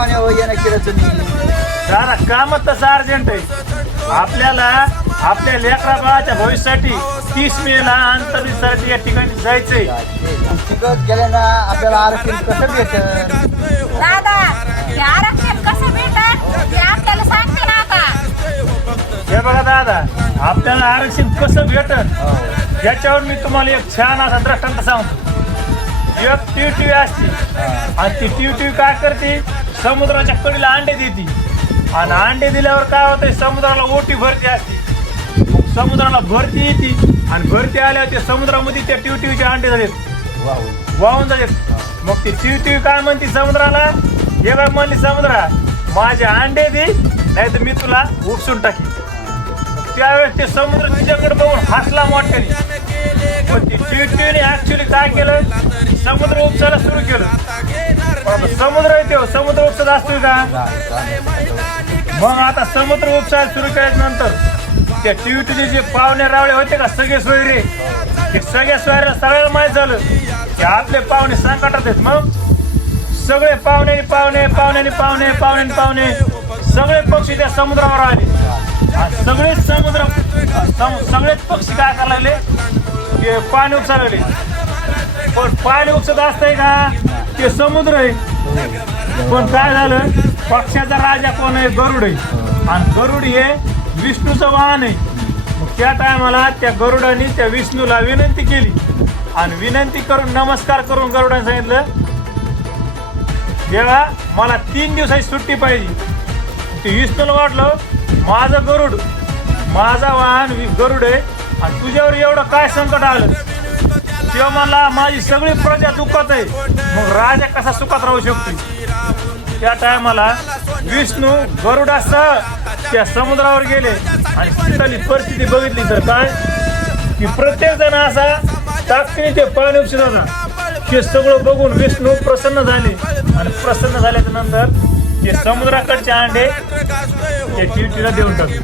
पाहुण्या येणं केलं तुम्ही? जरा कामच तसं अर्जंट आहे आपल्याला. आपल्या लेकरा बाळाच्या भविष्यासाठी 30 मेला आंतरराष्ट्रीय या ठिकाणी जायचंय. तिकडं गेल्या ना आपल्याला आरक्षण कसं भेटत? दादा हे आरक्षण कसं भेटत हे आपल्याला सांगते ना आता. हे बघा दादा, आपल्याला आरक्षण कसं भेटत याच्यावर मी तुम्हाला एक छान असा दृष्टांत सांगतो. एक टीव्ही असते आणि ती टीव्ही काय करते, समुद्राच्या कडीला अंडे देते आणि अंडे दिल्यावर काय होतंय, समुद्राला ओटी भरती असते. मग समुद्राला भरती येते आणि भरती आल्यावर ते समुद्रामध्ये त्या टीव्हीचे अंडे जातात, वाहून जातात. मग ती टीव्ही काय म्हणते समुद्राला, हे काय म्हणली समुद्रा, माझे अंडे दे नाही तर मी तुला उपसून टाकी. त्यावेळेस ते समुद्र तिच्याकडे बघून हसला मोठ्याने. पण ती टीव्हीने ऍक्च्युली काय केलं, समुद्र उपसायला सुरू केलं. समुद्र येते, समुद्र उपसत असतोय का? मग आता समुद्र उपसायला सुरू केल्यानंतर त्या टीव्हीचे जे पाहुणे रावळे होते का सगळे सोयरे, ते सगळ्या सोयऱ्याला सगळ्याला माहीत झालं की आपले पाहुणे संकटात आहेत. मग सगळे पाहुणे पाहुणे पाहुण्याने पाहुणे पाहुण्याने पाहुणे सगळे पक्षी त्या समुद्रावर आले. सगळेच सगळेच पक्षी काय करायला लागले, ते पाणी उपसायला लागले. पण पाणी उपसत असतंय का, ते समुद्र आहे. पण काय झालं, पक्षाचा राजा कोण आहे, गरुड आहे. आणि गरुड हे विष्णूचं वाहन आहे. मग त्या टायमाला त्या गरुडाने त्या विष्णूला विनंती केली आणि विनंती करून नमस्कार करून गरुडाने सांगितलं, देवा मला 3 दिवसाची सुट्टी पाहिजे. ते विष्णूला वाटलं माझं गरुड, माझा वाहन गरुड आहे आणि तुझ्यावर एवढं काय संकट आलं. तेव्हा मला माझी सगळी प्रजा दुःखात आहे, मग राजा कसा सुखात राहू शकतो. त्या टायमाला विष्णू गरुडासह त्या समुद्रावर गेले आणि तिथली परिस्थिती बघितली तर काय की प्रत्येक जण असा ताकदीने ते पाणी उपसत होता. ते सगळं बघून विष्णू प्रसन्न झाले आणि प्रसन्न झाल्याच्या नंतर ते समुद्राकडचे अंडे ते टीव्हीला देऊन टाकले.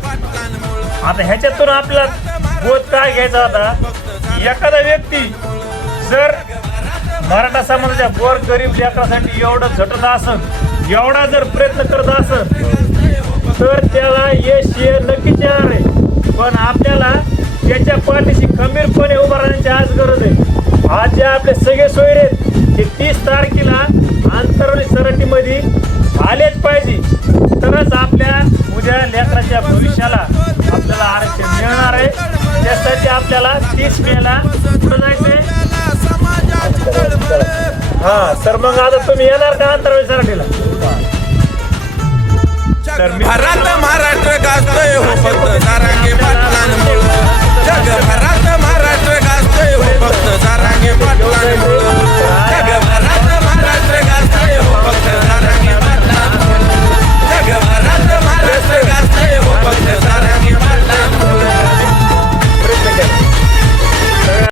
आता ह्याच्यातून आपल्याला बोध काय घ्यायचा होता, एखादा व्यक्ती जर मराठा समाजाच्या गोर गरीब लेकरासाठी एवढं झटत असेल, एवढा जर प्रयत्न करत असेल तर त्याला यश हे नक्कीच येणार आहे. पण आपल्याला त्याच्या पाठीशी खंबीरपणे उभा राहण्याची आज गरज आहे. आज जे आपले सगळे सोयरे आहेत ते 30 तारखेला आंतरराष्ट्रीय सराटीमध्ये आलेच पाहिजे, तरच आपल्या उद्या लेकराच्या भविष्याला आपल्याला आरक्षण मिळणार आहे. त्यासाठी आपल्याला 30 मेला कुठं जायचंय? हा, तर मग आता तुम्ही येणार का आंतरराष्ट्रीय सराटीला? भारत महाराष्ट्र गाजतोय हो फक्त जारांगे पाटलांमुळे, जगभरात महाराष्ट्र गाजतोय हो फक्त जारांगे पाटलांमुळे.